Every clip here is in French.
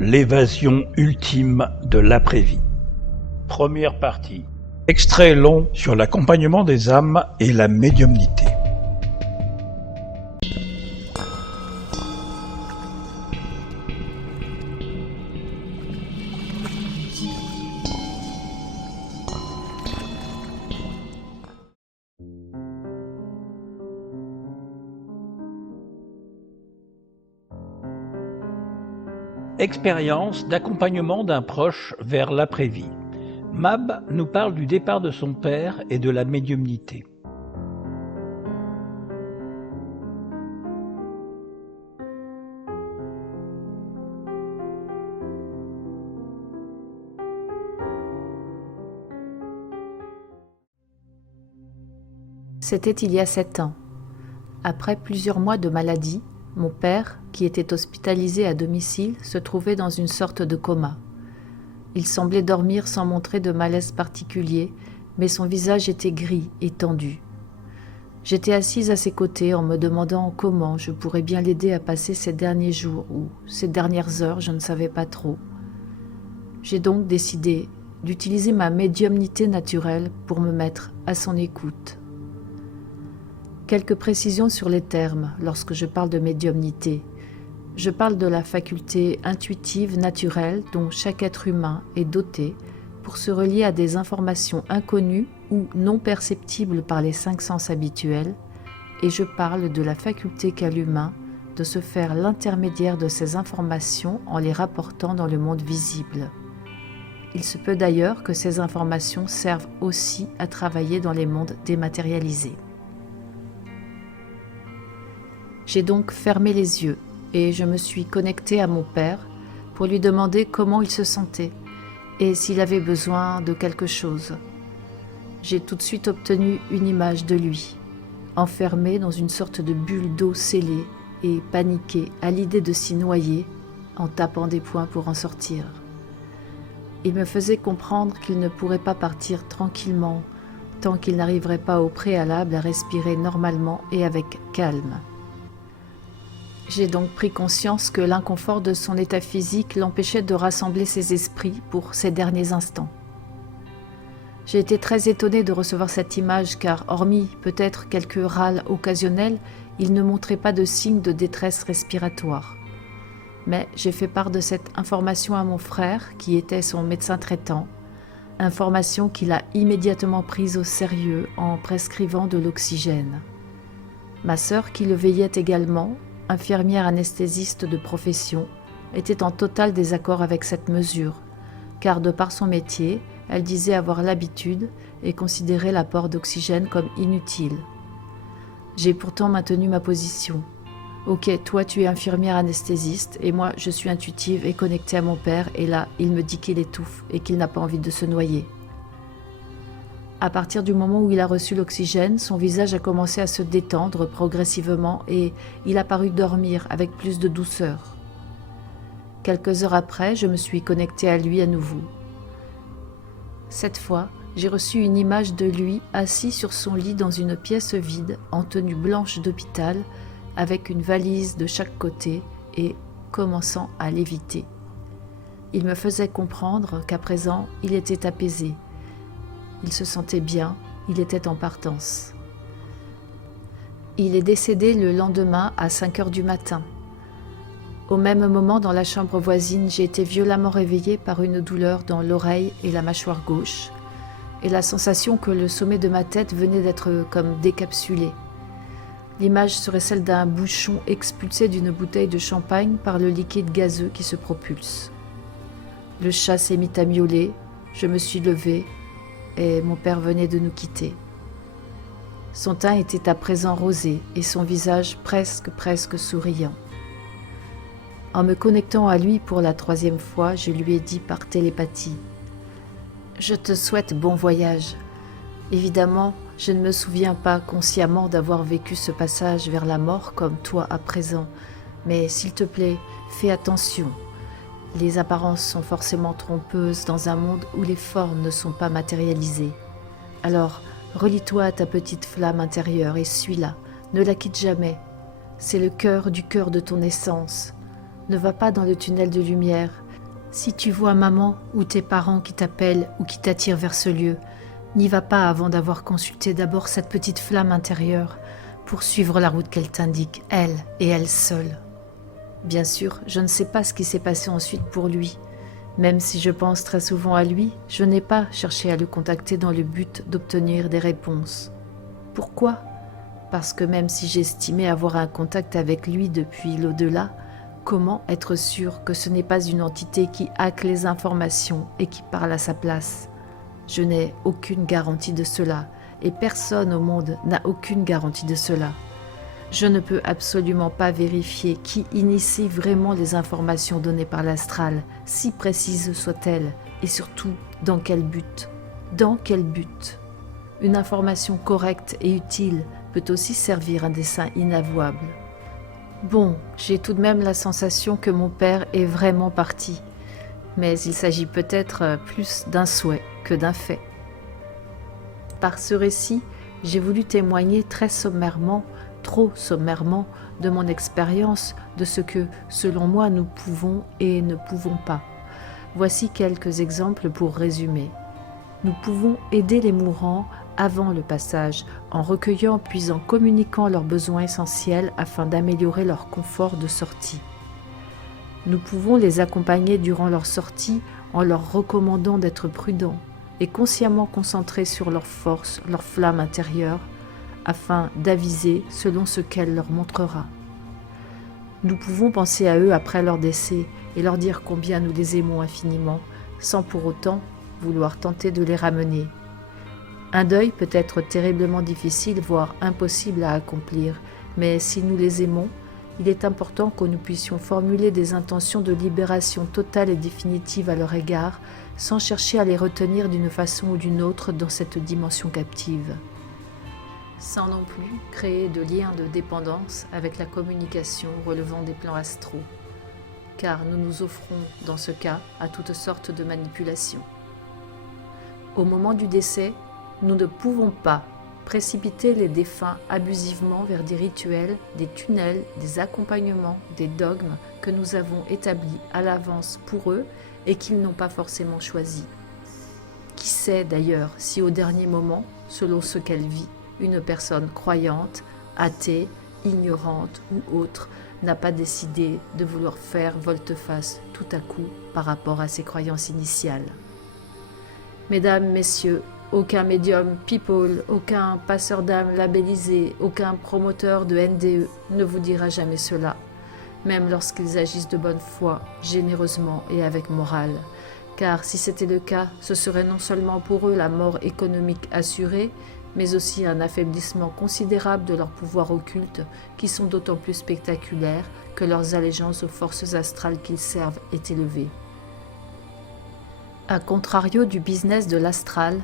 L'évasion ultime de l'après-vie. Première partie. Extrait long sur l'accompagnement des âmes et la médiumnité. Expérience d'accompagnement d'un proche vers l'après-vie. Mab nous parle du départ de son père et de la médiumnité. C'était il y a 7 ans. Après plusieurs mois de maladie, mon père, qui était hospitalisé à domicile, se trouvait dans une sorte de coma. Il semblait dormir sans montrer de malaise particulier, mais son visage était gris et tendu. J'étais assise à ses côtés en me demandant comment je pourrais bien l'aider à passer ces derniers jours ou ces dernières heures, je ne savais pas trop. J'ai donc décidé d'utiliser ma médiumnité naturelle pour me mettre à son écoute. Quelques précisions sur les termes lorsque je parle de médiumnité. Je parle de la faculté intuitive naturelle dont chaque être humain est doté pour se relier à des informations inconnues ou non perceptibles par les 5 sens habituels, et je parle de la faculté qu'a l'humain de se faire l'intermédiaire de ces informations en les rapportant dans le monde visible. Il se peut d'ailleurs que ces informations servent aussi à travailler dans les mondes dématérialisés. J'ai donc fermé les yeux et je me suis connectée à mon père pour lui demander comment il se sentait et s'il avait besoin de quelque chose. J'ai tout de suite obtenu une image de lui, enfermé dans une sorte de bulle d'eau scellée et paniqué à l'idée de s'y noyer en tapant des poings pour en sortir. Il me faisait comprendre qu'il ne pourrait pas partir tranquillement tant qu'il n'arriverait pas au préalable à respirer normalement et avec calme. J'ai donc pris conscience que l'inconfort de son état physique l'empêchait de rassembler ses esprits pour ces derniers instants. J'ai été très étonnée de recevoir cette image car, hormis peut-être quelques râles occasionnels, il ne montrait pas de signes de détresse respiratoire. Mais j'ai fait part de cette information à mon frère, qui était son médecin traitant, information qu'il a immédiatement prise au sérieux en prescrivant de l'oxygène. Ma sœur, qui le veillait également, infirmière anesthésiste de profession, était en total désaccord avec cette mesure, car de par son métier, elle disait avoir l'habitude et considérait l'apport d'oxygène comme inutile. J'ai pourtant maintenu ma position. Ok, toi tu es infirmière anesthésiste et moi je suis intuitive et connectée à mon père et là il me dit qu'il étouffe et qu'il n'a pas envie de se noyer. À partir du moment où il a reçu l'oxygène, son visage a commencé à se détendre progressivement et il a paru dormir avec plus de douceur. Quelques heures après, je me suis connectée à lui à nouveau. Cette fois, j'ai reçu une image de lui assis sur son lit dans une pièce vide en tenue blanche d'hôpital avec une valise de chaque côté et commençant à léviter. Il me faisait comprendre qu'à présent, il était apaisé. Il se sentait bien, il était en partance. Il est décédé le lendemain à 5 heures du matin. Au même moment, dans la chambre voisine, j'ai été violemment réveillée par une douleur dans l'oreille et la mâchoire gauche, et la sensation que le sommet de ma tête venait d'être comme décapsulé. L'image serait celle d'un bouchon expulsé d'une bouteille de champagne par le liquide gazeux qui se propulse. Le chat s'est mis à miauler, je me suis levée, et mon père venait de nous quitter. Son teint était à présent rosé et son visage presque souriant. En me connectant à lui pour la 3e fois, je lui ai dit par télépathie « Je te souhaite bon voyage. Évidemment, je ne me souviens pas consciemment d'avoir vécu ce passage vers la mort comme toi à présent, mais s'il te plaît, fais attention. Les apparences sont forcément trompeuses dans un monde où les formes ne sont pas matérialisées. Alors, relie-toi à ta petite flamme intérieure et suis-la, ne la quitte jamais. C'est le cœur du cœur de ton essence. ne va pas dans le tunnel de lumière. Si tu vois maman ou tes parents qui t'appellent ou qui t'attirent vers ce lieu, n'y va pas avant d'avoir consulté d'abord cette petite flamme intérieure pour suivre la route qu'elle t'indique, elle et elle seule. Bien sûr, je ne sais pas ce qui s'est passé ensuite pour lui. Même si je pense très souvent à lui, je n'ai pas cherché à le contacter dans le but d'obtenir des réponses. Pourquoi ? Parce que même si j'estimais avoir un contact avec lui depuis l'au-delà, comment être sûr que ce n'est pas une entité qui hack les informations et qui parle à sa place ? Je n'ai aucune garantie de cela, et personne au monde n'a aucune garantie de cela. Je ne peux absolument pas vérifier qui initie vraiment les informations données par l'astral, si précises soient-elles, et surtout dans quel but. Dans quel but ? Une information correcte et utile peut aussi servir un dessein inavouable. Bon, j'ai tout de même la sensation que mon père est vraiment parti, mais il s'agit peut-être plus d'un souhait que d'un fait. Par ce récit, j'ai voulu témoigner très sommairement, trop sommairement, de mon expérience, de ce que, selon moi, nous pouvons et ne pouvons pas. Voici quelques exemples pour résumer. Nous pouvons aider les mourants avant le passage, en recueillant puis en communiquant leurs besoins essentiels afin d'améliorer leur confort de sortie. Nous pouvons les accompagner durant leur sortie en leur recommandant d'être prudents et consciemment concentrés sur leurs forces, leur flamme intérieure, afin d'aviser selon ce qu'elle leur montrera. Nous pouvons penser à eux après leur décès et leur dire combien nous les aimons infiniment, sans pour autant vouloir tenter de les ramener. Un deuil peut être terriblement difficile, voire impossible à accomplir, mais si nous les aimons, il est important que nous puissions formuler des intentions de libération totale et définitive à leur égard, sans chercher à les retenir d'une façon ou d'une autre dans cette dimension captive. Sans non plus créer de liens de dépendance avec la communication relevant des plans astraux, car nous nous offrons, dans ce cas, à toutes sortes de manipulations. Au moment du décès, nous ne pouvons pas précipiter les défunts abusivement vers des rituels, des tunnels, des accompagnements, des dogmes que nous avons établis à l'avance pour eux et qu'ils n'ont pas forcément choisis. Qui sait d'ailleurs si au dernier moment, selon ce qu'elle vit, une personne croyante, athée, ignorante ou autre n'a pas décidé de vouloir faire volte-face tout à coup par rapport à ses croyances initiales. Mesdames, messieurs, aucun médium people, aucun passeur d'âme labellisé, aucun promoteur de NDE ne vous dira jamais cela, même lorsqu'ils agissent de bonne foi, généreusement et avec morale. Car si c'était le cas, ce serait non seulement pour eux la mort économique assurée, mais aussi un affaiblissement considérable de leurs pouvoirs occultes, qui sont d'autant plus spectaculaires que leurs allégeances aux forces astrales qu'ils servent est élevée. A contrario du business de l'astral,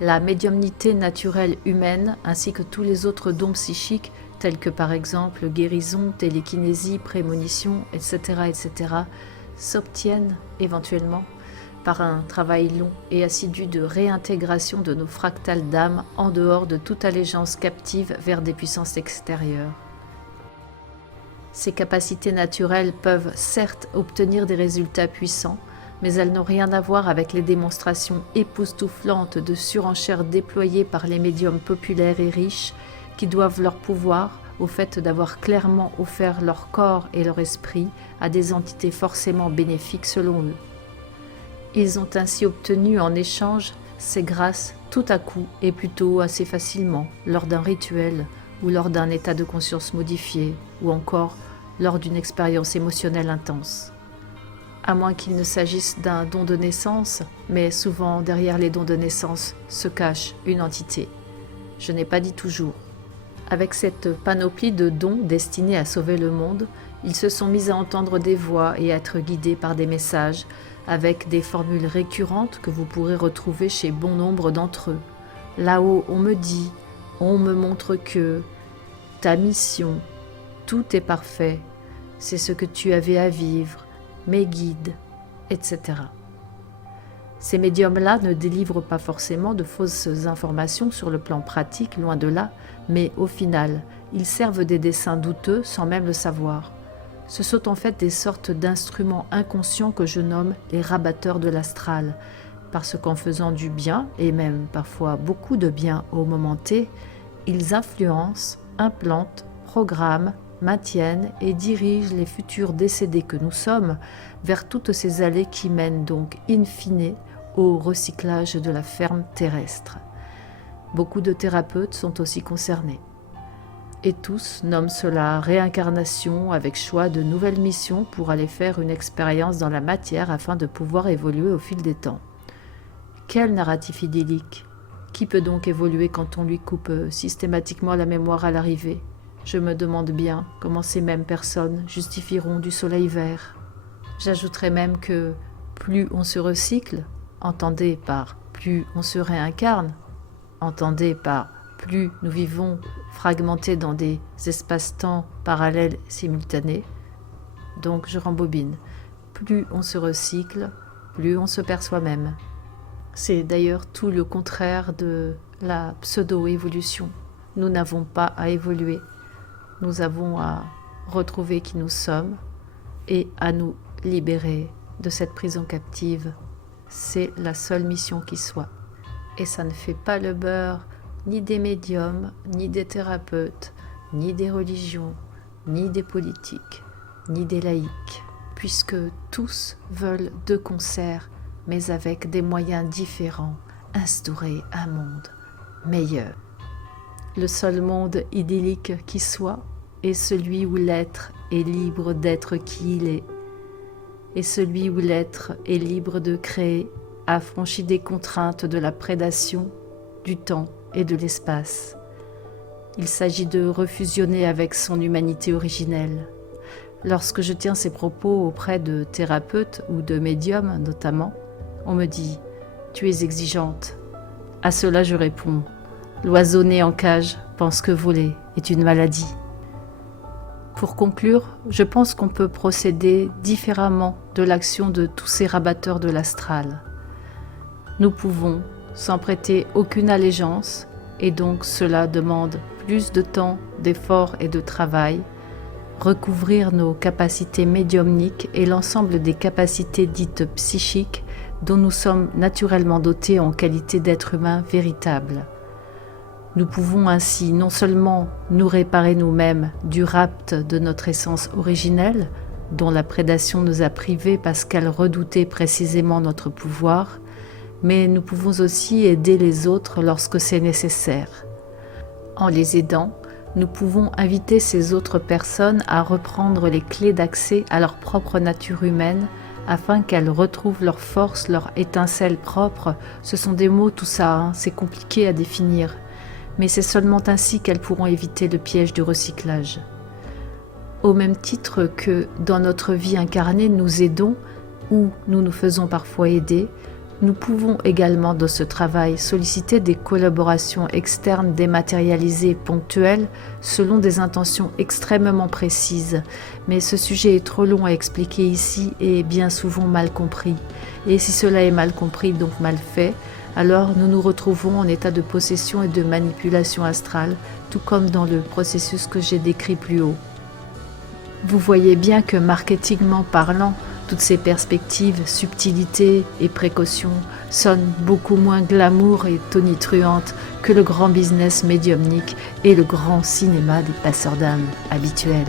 la médiumnité naturelle humaine, ainsi que tous les autres dons psychiques, tels que par exemple guérison, télékinésie, prémonition, etc., s'obtiennent éventuellement par un travail long et assidu de réintégration de nos fractales d'âme en dehors de toute allégeance captive vers des puissances extérieures. Ces capacités naturelles peuvent certes obtenir des résultats puissants, mais elles n'ont rien à voir avec les démonstrations époustouflantes de surenchère déployées par les médiums populaires et riches qui doivent leur pouvoir au fait d'avoir clairement offert leur corps et leur esprit à des entités forcément bénéfiques selon eux. Ils ont ainsi obtenu en échange ces grâces tout à coup et plutôt assez facilement lors d'un rituel ou lors d'un état de conscience modifié ou encore lors d'une expérience émotionnelle intense. À moins qu'il ne s'agisse d'un don de naissance, mais souvent derrière les dons de naissance se cache une entité. Je n'ai pas dit toujours. Avec cette panoplie de dons destinés à sauver le monde, ils se sont mis à entendre des voix et à être guidés par des messages, avec des formules récurrentes que vous pourrez retrouver chez bon nombre d'entre eux. Là-haut, on me dit, on me montre que, ta mission, tout est parfait, c'est ce que tu avais à vivre, mes guides, etc. Ces médiums-là ne délivrent pas forcément de fausses informations sur le plan pratique, loin de là, mais au final, ils servent des desseins douteux sans même le savoir. Ce sont en fait des sortes d'instruments inconscients que je nomme les rabatteurs de l'astral, parce qu'en faisant du bien, et même parfois beaucoup de bien au moment T, ils influencent, implantent, programment, maintiennent et dirigent les futurs décédés que nous sommes vers toutes ces allées qui mènent donc in fine au recyclage de la ferme terrestre. Beaucoup de thérapeutes sont aussi concernés. Et tous nomment cela réincarnation avec choix de nouvelles missions pour aller faire une expérience dans la matière afin de pouvoir évoluer au fil des temps. Quel narratif idyllique! Qui peut donc évoluer quand on lui coupe systématiquement la mémoire à l'arrivée? Je me demande bien comment ces mêmes personnes justifieront du soleil vert. J'ajouterais même que plus on se recycle, entendez par plus on se réincarne, entendez par plus nous vivons fragmentés dans des espaces-temps parallèles simultanés. Donc je rembobine. Plus on se recycle, plus on se perd soi-même. C'est d'ailleurs tout le contraire de la pseudo-évolution. Nous n'avons pas à évoluer. Nous avons à retrouver qui nous sommes et à nous libérer de cette prison captive. C'est la seule mission qui soit. Et ça ne fait pas le beurre ni des médiums, ni des thérapeutes, ni des religions, ni des politiques, ni des laïcs, puisque tous veulent de concert, mais avec des moyens différents, instaurer un monde meilleur. Le seul monde idyllique qui soit est celui où l'être est libre d'être qui il est, et celui où l'être est libre de créer, affranchi des contraintes de la prédation, du temps et de l'espace. Il s'agit de refusionner avec son humanité originelle. Lorsque je tiens ces propos auprès de thérapeutes ou de médiums notamment, on me dit « Tu es exigeante ». À cela je réponds « L'oiseau né en cage pense que voler est une maladie ». Pour conclure, je pense qu'on peut procéder différemment de l'action de tous ces rabatteurs de l'astral. Nous pouvons, sans prêter aucune allégeance, et donc cela demande plus de temps, d'efforts et de travail, recouvrir nos capacités médiumniques et l'ensemble des capacités dites psychiques dont nous sommes naturellement dotés en qualité d'être humain véritable. Nous pouvons ainsi non seulement nous réparer nous-mêmes du rapt de notre essence originelle, dont la prédation nous a privés parce qu'elle redoutait précisément notre pouvoir, mais nous pouvons aussi aider les autres lorsque c'est nécessaire. En les aidant, nous pouvons inviter ces autres personnes à reprendre les clés d'accès à leur propre nature humaine afin qu'elles retrouvent leur force, leur étincelle propre. Ce sont des mots tout ça, c'est compliqué à définir, mais c'est seulement ainsi qu'elles pourront éviter le piège du recyclage. Au même titre que dans notre vie incarnée nous aidons ou nous nous faisons parfois aider, nous pouvons également dans ce travail solliciter des collaborations externes dématérialisées ponctuelles selon des intentions extrêmement précises. Mais ce sujet est trop long à expliquer ici et bien souvent mal compris. Et si cela est mal compris, donc mal fait, alors nous nous retrouvons en état de possession et de manipulation astrale, tout comme dans le processus que j'ai décrit plus haut. Vous voyez bien que marketingment parlant, toutes ces perspectives, subtilités et précautions sonnent beaucoup moins glamour et tonitruantes que le grand business médiumnique et le grand cinéma des passeurs d'âme habituels.